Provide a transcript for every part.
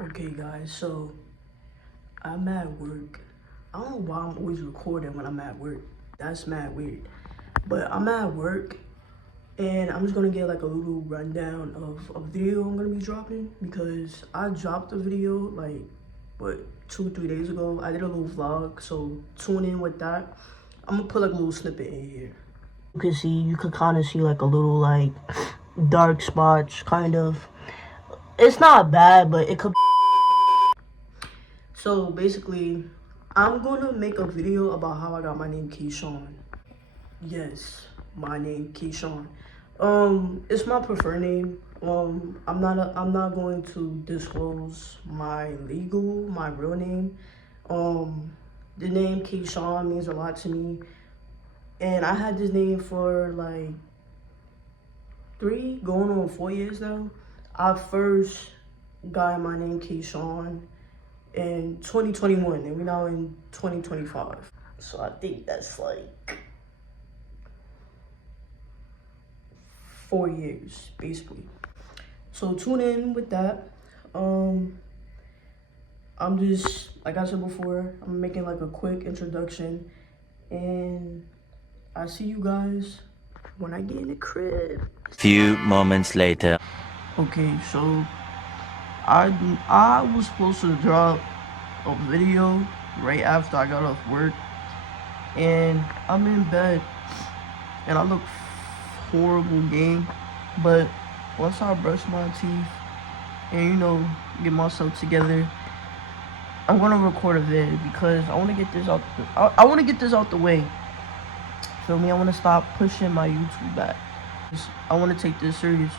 Okay guys, so I'm at work. I don't know why I'm always recording when I'm at work. That's mad weird. But I'm at work and I'm just gonna get like a little rundown of a video I'm gonna be dropping because I dropped a video like what 2-3 days ago. I did a little vlog, so tune in with that. I'm gonna put like a little snippet in here. You can kind of see like a little like dark spots kind of. It's not bad, but it could. So basically, I'm gonna make a video about how I got my name Keyshawn. Yes, my name Keyshawn. It's my preferred name. I'm not going to disclose my real name. The name Keyshawn means a lot to me, and I had this name for like 3 going on 4 years now. I first got my name Keyshawn in 2021 and we're now in 2025, so I think that's like 4 years basically. So tune in with that. I'm just, like I said before, I'm making like a quick introduction and I see you guys when I get in the crib. Few moments later. Okay, so I was supposed to drop a video right after I got off work, and I'm in bed, and I look horrible, gang. But once I brush my teeth and get myself together, I'm gonna record a vid because I want to get this out. I want to get this out the way. Feel me? I want to stop pushing my YouTube back. I want to take this serious.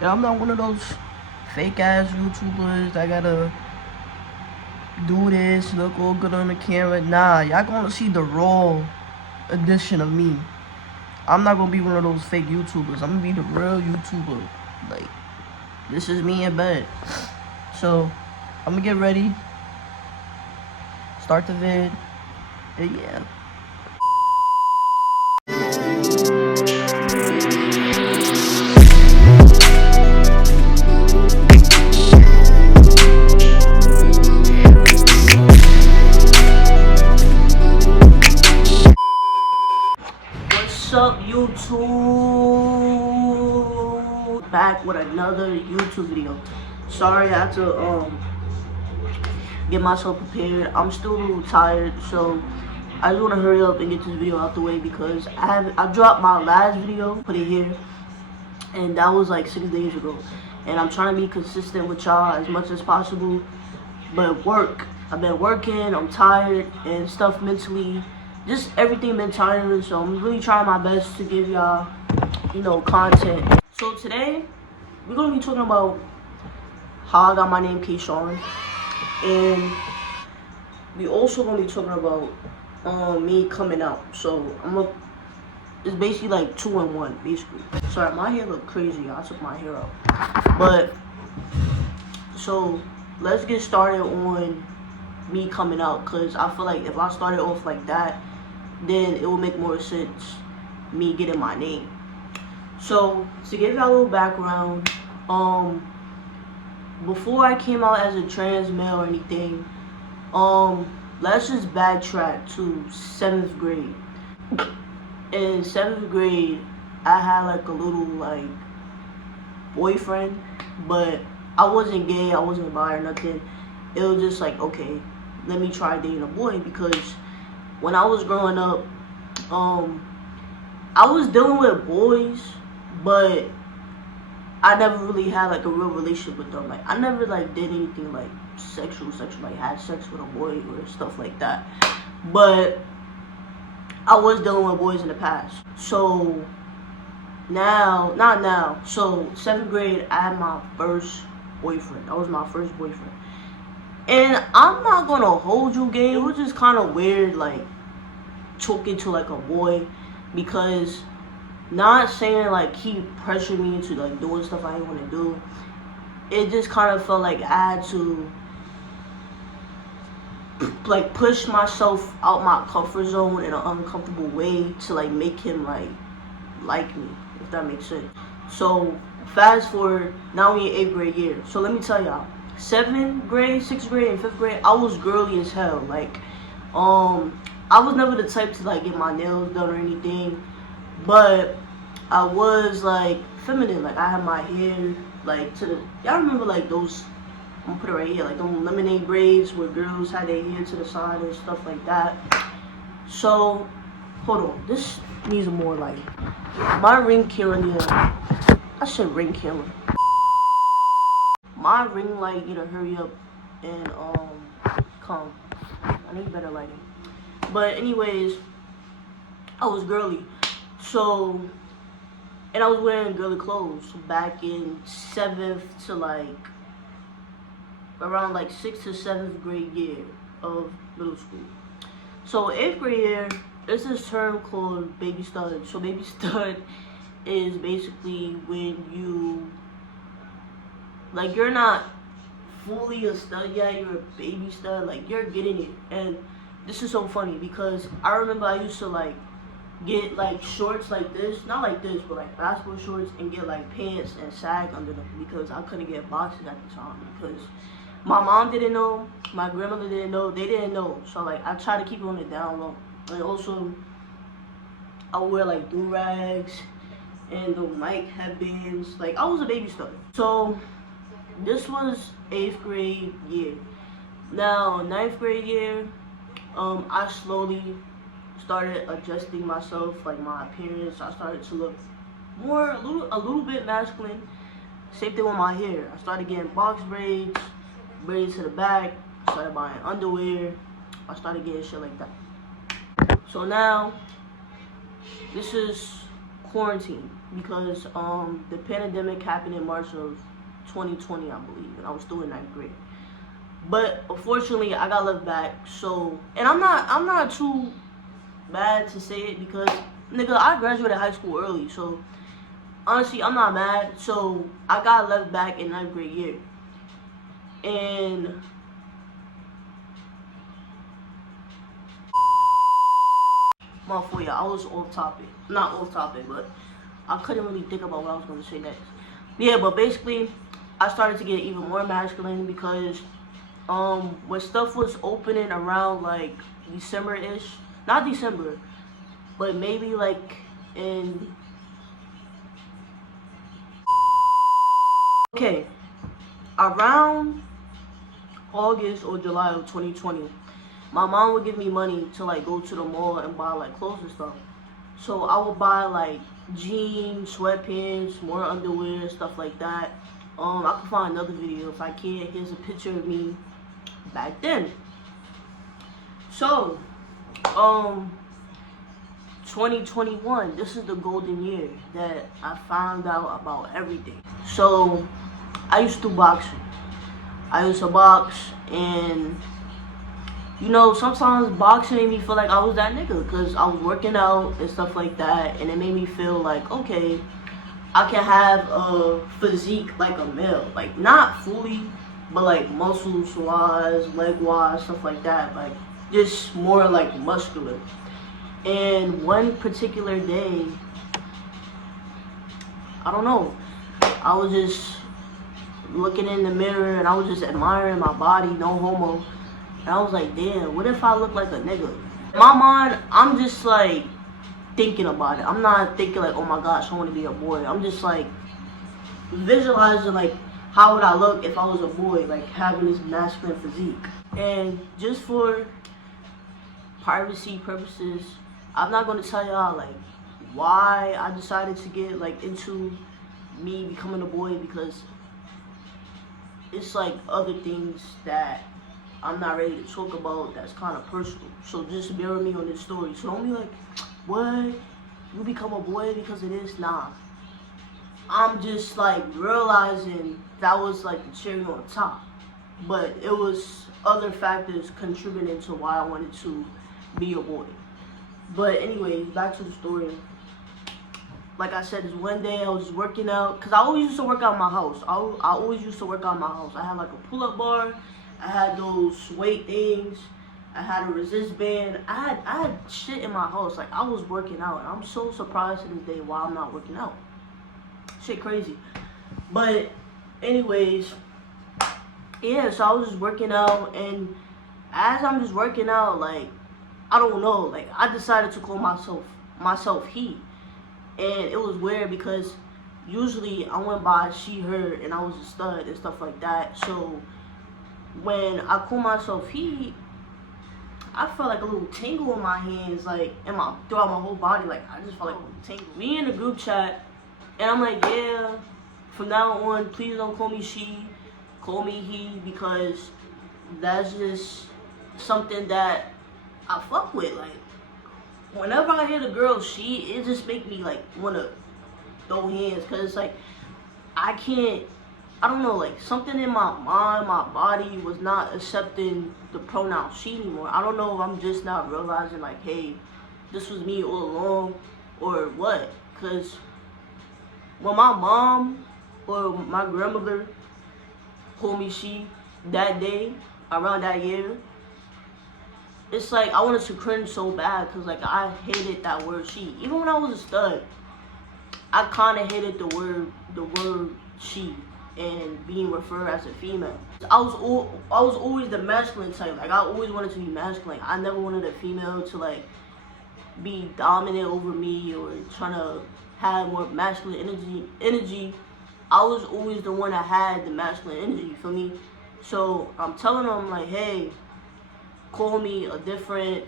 And I'm not one of those fake ass YouTubers that gotta do this, look all good on the camera. Nah, y'all gonna see the raw edition of me. I'm not gonna be one of those fake YouTubers. I'm gonna be the real YouTuber. Like, this is me in bed. So, I'm gonna get ready, start the vid, and yeah. What's up, YouTube? Back with another YouTube video. Sorry, I had to get myself prepared. I'm still a little tired, so I just want to hurry up and get this video out the way because I dropped my last video, put it here, and that was like 6 days ago. And I'm trying to be consistent with y'all as much as possible, but I've been working, I'm tired and stuff mentally. Just everything been tiring, so I'm really trying my best to give y'all, content. So today, we're gonna be talking about how I got my name Keyshawn, and we also gonna be talking about me coming out. So it's basically like 2 in 1, basically. Sorry, my hair look crazy. I took my hair out, but so let's get started on me coming out, cause I feel like if I started off like that, then it will make more sense me getting my name. So to give y'all a little background, before I came out as a trans male or anything, let's just backtrack to 7th grade. In 7th grade, I had like a little like boyfriend, but I wasn't gay, I wasn't bi or nothing. It was just like, okay, let me try dating a boy, because when I was growing up, I was dealing with boys, but I never really had like a real relationship with them. Like, I never like did anything like sexual, like had sex with a boy or stuff like that. But I was dealing with boys in the past. So not now. So 7th grade, I had my first boyfriend. That was my first boyfriend. And I'm not gonna hold you, gang. It was just kind of weird, like, talking to, like, a boy. Because, not saying, like, he pressured me into, like, doing stuff I didn't want to do. It just kind of felt like I had to, like, push myself out my comfort zone in an uncomfortable way to, like, make him, like me, if that makes sense. So, fast forward, now we in 8th grade year. So let me tell y'all, 7th grade, 6th grade, and 5th grade, I was girly as hell. Like, I was never the type to like get my nails done or anything, but I was like feminine. Like I had my hair like to the, y'all remember like those, I'm gonna put it right here, like those lemonade braids where girls had their hair to the side and stuff like that. So, hold on, this needs more light. My ring camera need I said ring camera. My ring light need to hurry up and come. I need better lighting. But anyways, I was girly. So, and I was wearing girly clothes back in 7th to like around like 6th to 7th grade year of middle school. So 8th grade year, there's this term called baby stud. So baby stud is basically when you, like, you're not fully a stud yet, you're a baby stud, like you're getting it. And this is so funny because I remember I used to like get like shorts like this, not like this, but like basketball shorts, and get like pants and sag under them because I couldn't get boxes at the time because my mom didn't know, my grandmother didn't know, they didn't know. So like I try to keep it on the down low. And also I would wear like do-rags and the mic headbands. Like I was a baby stud. So this was 8th grade year. Now 9th grade year, I slowly started adjusting myself, like my appearance. I started to look more, a little bit masculine. Same thing with my hair. I started getting box braids, braids to the back. I started buying underwear. I started getting shit like that. So now, this is quarantine because the pandemic happened in March of 2020, I believe, and I was still in 9th grade. But unfortunately, I got left back. So, and I'm not too bad to say it because, nigga, I graduated high school early. So, honestly, I'm not mad. So, I got left back in 9th grade year. And my fault, yeah, I was off topic. Not off topic, but I couldn't really think about what I was going to say next. Yeah, but basically, I started to get even more masculine because when stuff was opening around like December-ish, not December, but maybe like in, okay, around August or July of 2020, my mom would give me money to like go to the mall and buy like clothes and stuff. So I would buy like jeans, sweatpants, more underwear, stuff like that. I can find another video if I can. Here's a picture of me back then. So, 2021, this is the golden year that I found out about everything. So, I used to box. I used to box, and you know, sometimes boxing made me feel like I was that nigga because I was working out and stuff like that, and it made me feel like, okay, I can have a physique like a male, like not fully, but like muscles wise, leg wise, stuff like that, like just more like muscular. And one particular day, I don't know, I was just looking in the mirror and I was just admiring my body, no homo. And I was like, damn, what if I look like a nigga? In my mind, I'm just like thinking about it. I'm not thinking like, oh my gosh, I want to be a boy. I'm just like visualizing like how would I look if I was a boy, like having this masculine physique. And just for privacy purposes, I'm not going to tell y'all like why I decided to get like into me becoming a boy, because it's like other things that I'm not ready to talk about that's kind of personal. So just bear with me on this story. So don't be like, what? You become a boy because of this? Nah. I'm just like realizing that was like the cherry on top. But it was other factors contributing to why I wanted to be a boy. But anyway, back to the story. Like I said, this one day I was working out, because I always used to work out in my house. I always used to work out in my house. I had like a pull-up bar. I had those weight things. I had a resist band. I had shit in my house. Like, I was working out. And I'm so surprised to this day why I'm not working out. Shit crazy. But anyways, yeah, so I was just working out, and as I'm just working out, like, I don't know, like, I decided to call myself he. And it was weird because usually I went by she, her, and I was a stud and stuff like that. So when I call myself he, I felt like a little tingle in my hands, like throughout my whole body. Like I just felt like a little tingle. We in the group chat, and I'm like, yeah, from now on, please don't call me she, call me he, because that's just something that I fuck with. Like whenever I hear the girl she, it just make me like wanna throw hands, cause it's like I don't know, like something in my mind, my body was not accepting the pronoun she anymore. I don't know if I'm just not realizing like, hey, this was me all along or what. Cause when my mom or my grandmother called me she that day, around that year, it's like I wanted to cringe so bad, cause like I hated that word she. Even when I was a stud, I kind of hated the word she and being referred as a female. I was always the masculine type. Like I always wanted to be masculine. I never wanted a female to like be dominant over me or trying to have more masculine energy. I was always the one that had the masculine energy, you feel me? So I'm telling them like, hey, call me a different,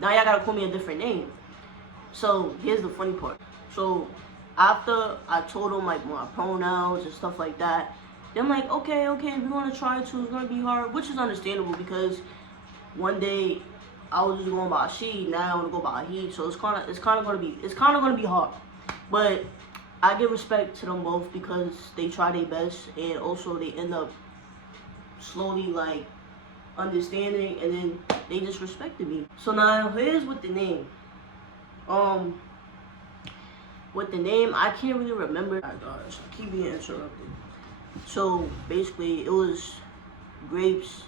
now y'all gotta call me a different name. So here's the funny part. So after I told them like my pronouns and stuff like that, they're like, okay, we're gonna try to, it's gonna be hard, which is understandable because one day I was just going by she, now I wanna go by he, so it's kinda gonna be hard. But I give respect to them both because they try their best, and also they end up slowly like understanding, and then they just respected me. So now here's with the name. With the name, I can't really remember. Alright guys, I keep being interrupted. So basically, it was Grapes,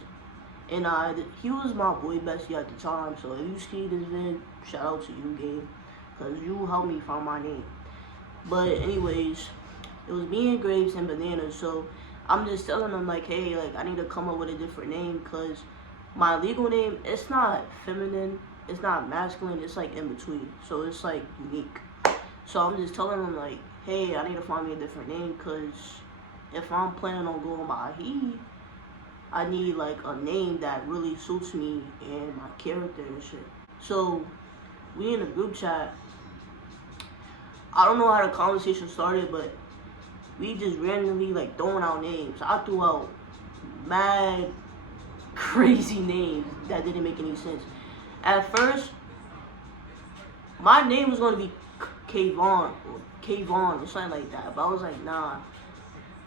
and he was my boy bestie at the time. So if you see this vid, shout out to you, Gabe, cause you helped me find my name. But anyways, it was me and Grapes and Bananas. So I'm just telling them like, hey, like I need to come up with a different name, cause my legal name, it's not feminine, it's not masculine, it's like in between. So it's like unique. So I'm just telling them like, hey, I need to find me a different name, because if I'm planning on going by he, I need like a name that really suits me and my character and shit. So we in a group chat. I don't know how the conversation started, but we just randomly like throwing out names. I threw out mad crazy names that didn't make any sense. At first, my name was gonna be Kayvon or something like that, but I was like, nah.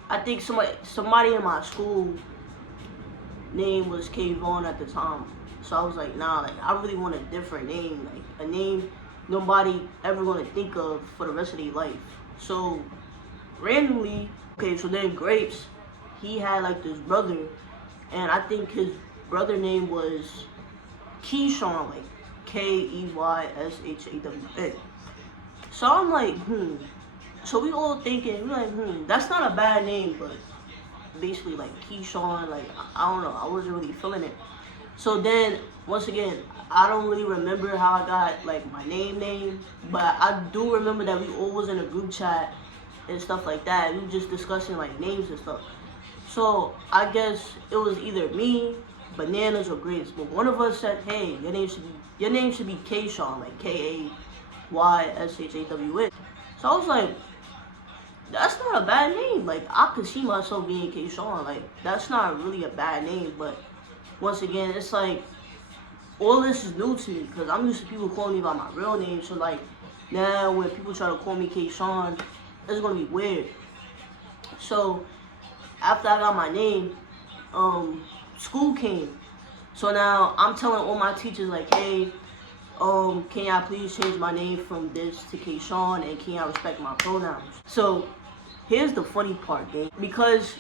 I think somebody in my school name was Kayvon at the time, so I was like, nah, like I really want a different name, like a name nobody ever gonna think of for the rest of their life. So randomly, okay, so then Grapes, he had like this brother, and I think his brother name was Keyshawn, like Keyshawn. So I'm like, So we all thinking, we're like, that's not a bad name, but basically like Keyshawn, like I don't know, I wasn't really feeling it. So then once again, I don't really remember how I got like my name, but I do remember that we all was in a group chat and stuff like that. We were just discussing like names and stuff. So I guess it was either me, Bananas, or Grapes, but one of us said, hey, your name should be Kayshawn, like Kayshawn. So I was like, that's not a bad name. Like I could see myself being Kayshawn. Like that's not really a bad name. But once again, it's like all this is new to me because I'm used to people calling me by my real name. So like now when people try to call me Kayshawn, it's gonna be weird. So after I got my name, school came. So now I'm telling all my teachers like, hey, can y'all please change my name from this to Kayshawn, and can y'all respect my pronouns? So here's the funny part, gang. Because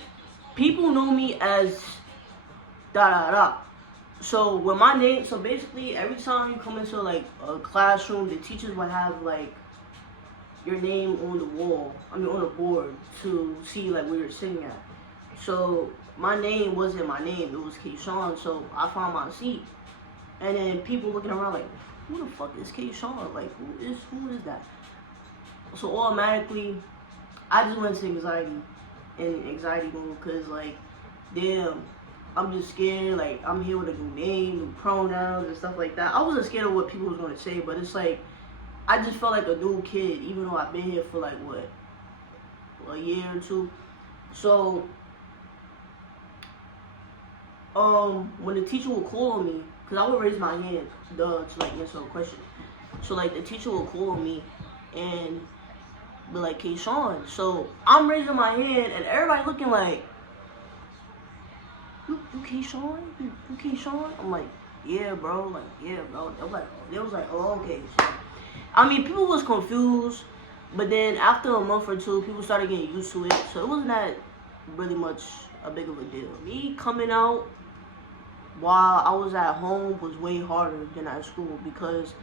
people know me as da. So when my name, so basically every time you come into like a classroom, the teachers would have like your name on the wall, on the board to see like where you're sitting at. So my name wasn't my name, it was Kayshawn, so I found my seat. And then people looking around like, who the fuck is Kayshawn? Like, who is that? So automatically, I just went to anxiety mode, because like, damn, I'm just scared. Like, I'm here with a new name, new pronouns and stuff like that. I wasn't scared of what people was gonna say, but it's like, I just felt like a new kid, even though I've been here for like what, a year or two. So when the teacher would call on me, because I would raise my hand to like answer a question. So like the teacher would call on me and be like, Kayshawn. So I'm raising my hand and everybody looking like, you Kayshawn? You Kayshawn? I'm like, yeah, bro. Like, yeah, bro. They was like, oh, okay. So, I mean, people was confused, but then after a month or two, people started getting used to it. So it wasn't that really much a big of a deal. Me coming out while I was at home was way harder than at school, because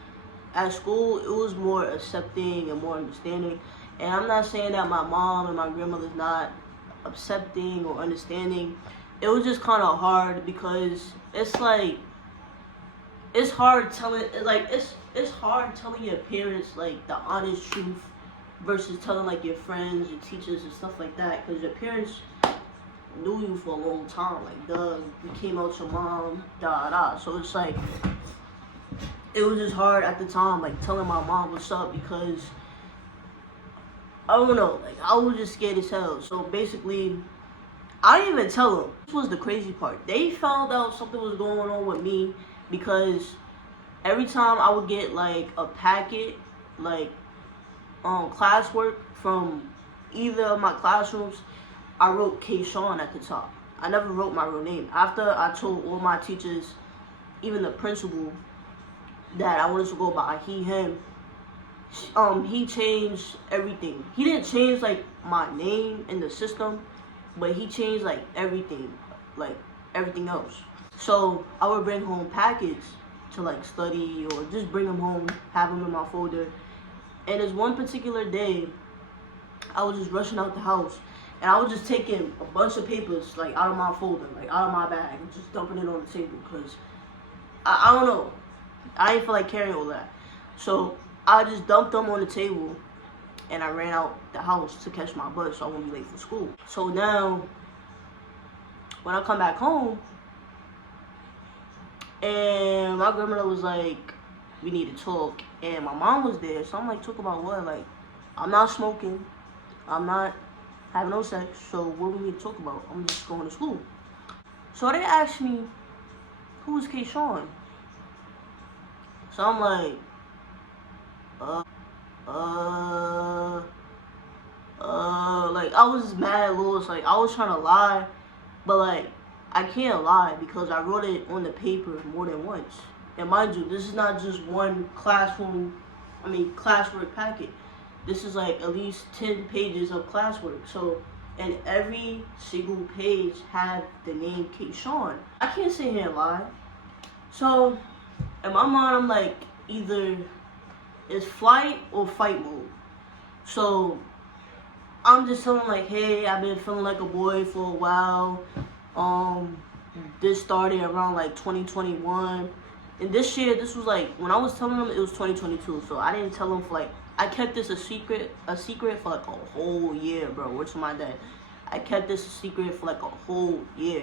at school it was more accepting and more understanding. And I'm not saying that my mom and my grandmother's not accepting or understanding. It was just kind of hard, because it's like, it's hard telling, it's hard telling your parents like the honest truth versus telling like your friends, your teachers and stuff like that, because your parents knew you for a long time. Like, you came out your mom, So it's like, it was just hard at the time, like telling my mom what's up, because I don't know, like I was just scared as hell. So basically, I didn't even tell them. This was the crazy part. They found out something was going on with me, because every time I would get like a packet, like classwork from either of my classrooms, I wrote Kayshawn at the top. I never wrote my real name. After I told all my teachers, even the principal, that I wanted to go by he, him, he changed everything. He didn't change like my name in the system, but he changed like everything else. So I would bring home packets to like study, or just bring them home, have them in my folder. And there's one particular day, I was just rushing out the house, and I was just taking a bunch of papers like out of my folder, like out of my bag, and just dumping it on the table, because I don't know, I didn't feel like carrying all that. So I just dumped them on the table, and I ran out the house to catch my bus so I wouldn't be late for school. So now, when I come back home, and my grandmother was like, we need to talk, and my mom was there. So I'm like, talk about what? Like, I'm not smoking, I'm not having no sex, so what we need to talk about? I'm just going to school. So they asked me, who is Kayshawn? So I'm like, like I was mad lost. Like, I was trying to lie, but like I can't lie, because I wrote it on the paper more than once. And mind you, this is not just one classwork packet. This is like at least 10 pages of classwork. So, and every single page had the name Kayshawn. I can't sit here and lie. So, in my mind, I'm like, either it's flight or fight mode. So, I'm just feeling like, hey, I've been feeling like a boy for a while. This started around like 2021. And this year, this was like, when I was telling them, it was 2022. So I didn't tell them for like, I kept this a secret for like a whole year, bro. Word to my dad. I kept this a secret for like a whole year.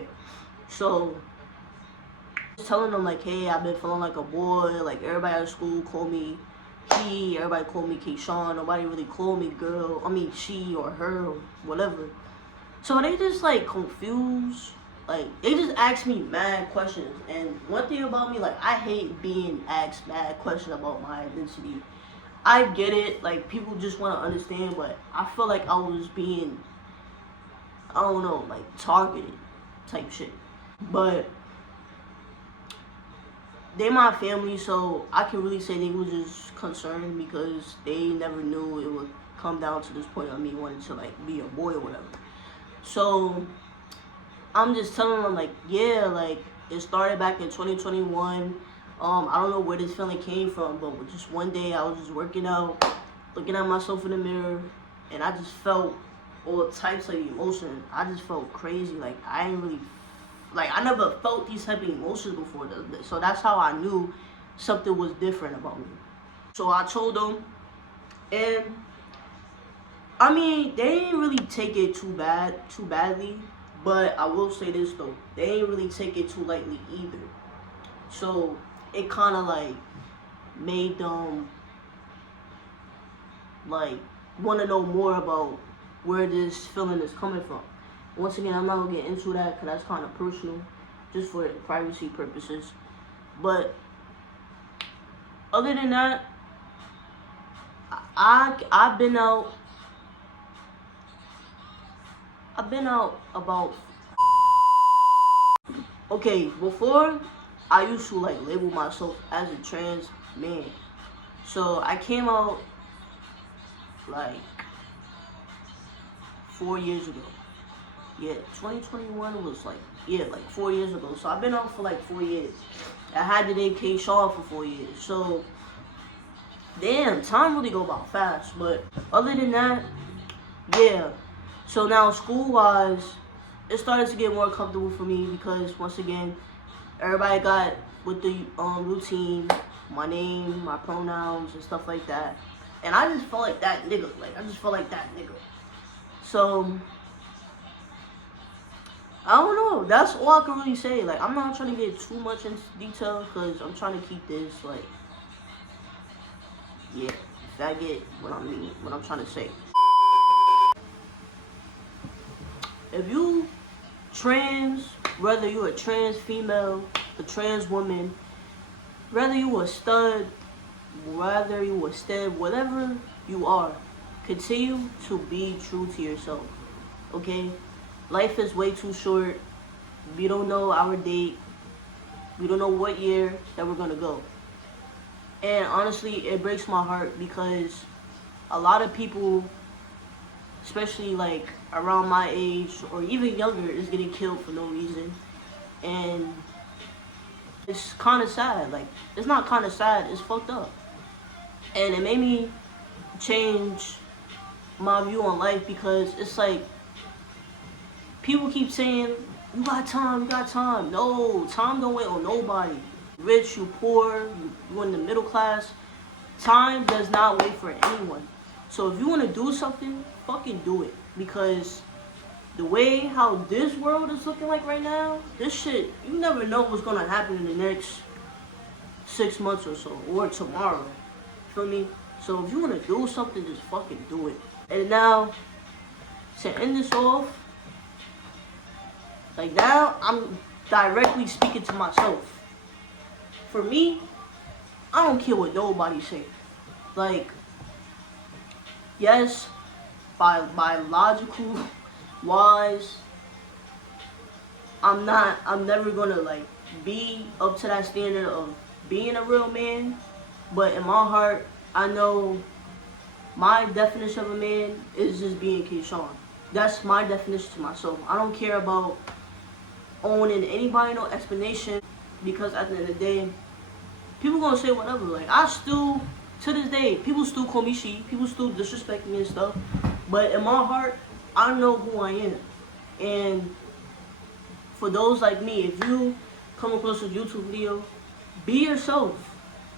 So, I was telling them like, hey, I've been feeling like a boy. Like, everybody at school called me he, everybody called me Kayshawn. Nobody really called me girl. I mean, she or her or whatever. So they just like confused. Like, they just asked me mad questions. And one thing about me, like, I hate being asked mad questions about my identity. I get it, like, people just want to understand, but I feel like I was being, I don't know, like, targeted type shit. But they my family, so I can really say they were just concerned, because they never knew it would come down to this point of me wanting to, like, be a boy or whatever. So I'm just telling them, like, yeah, like, it started back in 2021. I don't know where this feeling came from, but just one day I was just working out, looking at myself in the mirror, and I just felt all types of emotions. I just felt crazy. Like, I ain't really, like, I never felt these type of emotions before. So that's how I knew something was different about me. So I told them, and I mean, they didn't really take it too badly. But I will say this though, they ain't really take it too lightly either. So it kind of like made them like want to know more about where this feeling is coming from. Once again, I'm not gonna get into that because that's kind of personal, just for privacy purposes. But other than that, I've been out. I've been out about. Okay, before I used to like label myself as a trans man. So I came out like 4 years ago. Yeah, 2021 was like, yeah, like 4 years ago. So I've been out for like 4 years. I had to date K Shaw for 4 years. So damn, time really go about fast. But other than that, yeah. So now school-wise, it started to get more comfortable for me because once again, everybody got with the routine, my name, my pronouns, and stuff like that. And I just felt like that nigga. So I don't know. That's all I can really say. Like, I'm not trying to get too much into detail because I'm trying to keep this like, yeah. If I get what I mean, what I'm trying to say. If you trans, whether you're a trans female, a trans woman, whether you a stud, whether you a stud, whatever you are, continue to be true to yourself. Okay? Life is way too short. We don't know our date. We don't know what year that we're gonna go. And honestly, it breaks my heart because a lot of people, especially like around my age or even younger, is getting killed for no reason. And it's kind of sad. Like, it's not kind of sad, it's fucked up. And it made me change my view on life because it's like people keep saying, you got time, you got time. No, time don't wait on nobody. Rich, you poor, you in the middle class. Time does not wait for anyone. So if you want to do something, fucking do it. Because the way how this world is looking like right now, this shit, you never know what's going to happen in the next 6 months or so. Or tomorrow. Feel me? So if you want to do something, just fucking do it. And now, to end this off, like now, I'm directly speaking to myself. For me, I don't care what nobody say. Like, yes, by biological wise, I'm never gonna like be up to that standard of being a real man. But in my heart, I know my definition of a man is just being Keyshawn. That's my definition to myself. I don't care about owning anybody, no explanation, because at the end of the day, people gonna say whatever. Like, I still, to this day, people still call me she, people still disrespect me and stuff. But in my heart, I know who I am. And for those like me, if you come across a YouTube video, be yourself.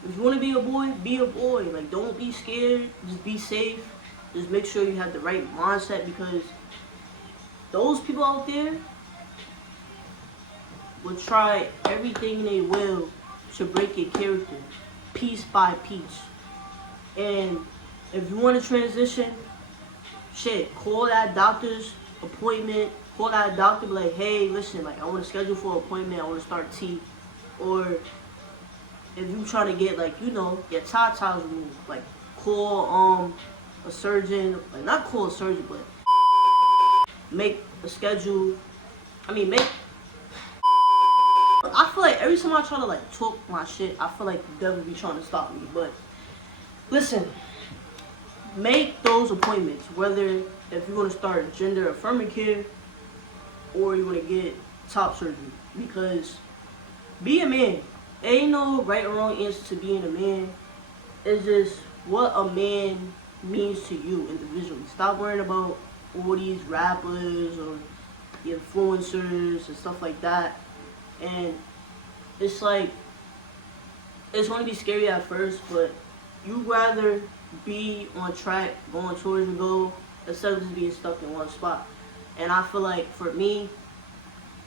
If you want to be a boy, be a boy. Like, don't be scared. Just be safe. Just make sure you have the right mindset, because those people out there will try everything they will to break your character, piece by piece. And if you want to transition, shit, call that doctor's appointment. Call that doctor, be like, hey, listen, like, I want to schedule for an appointment. I want to start T. Or if you trying to get, like, you know, your tatas removed, like, call a surgeon. Like, not call a surgeon, but make a schedule. I mean, I feel like every time I try to like talk my shit, I feel like the devil be trying to stop me. But listen, make those appointments. Whether if you want to start gender affirming care or you want to get top surgery, because be a man. Ain't no right or wrong answer to being a man. It's just what a man means to you individually. Stop worrying about all these rappers or the influencers and stuff like that. And it's like, it's going to be scary at first, but you'd rather be on track, going towards your goal, instead of just being stuck in one spot. And I feel like for me,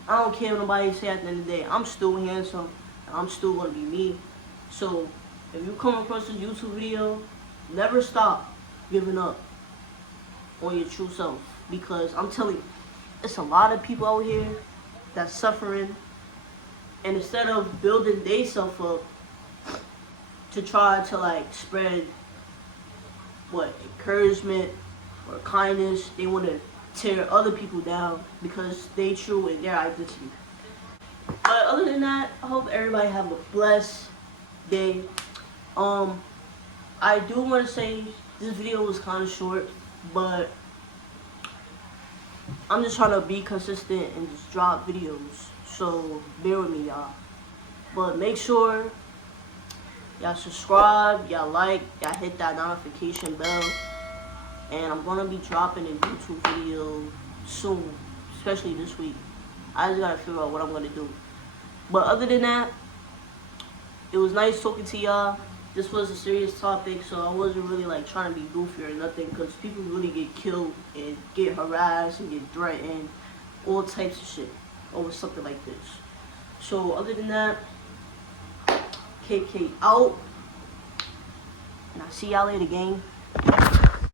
I don't care what nobody say at the end of the day. I'm still handsome, and I'm still going to be me. So if you come across a YouTube video, never stop giving up on your true self. Because I'm telling you, it's a lot of people out here that's suffering, and instead of building themselves up to try to like spread encouragement or kindness, they want to tear other people down because they true in their identity. But other than that, I hope everybody have a blessed day. I do want to say this video was kind of short, but I'm just trying to be consistent and just drop videos. So bear with me, y'all. But make sure y'all subscribe, y'all like, y'all hit that notification bell. And I'm gonna be dropping a YouTube video soon, especially this week. I just gotta figure out what I'm gonna do. But other than that, it was nice talking to y'all. This was a serious topic, so I wasn't really like trying to be goofy or nothing, because people really get killed and get harassed and get threatened, all types of shit over something like this. So other than that, KK out, and I'll see y'all later, gang.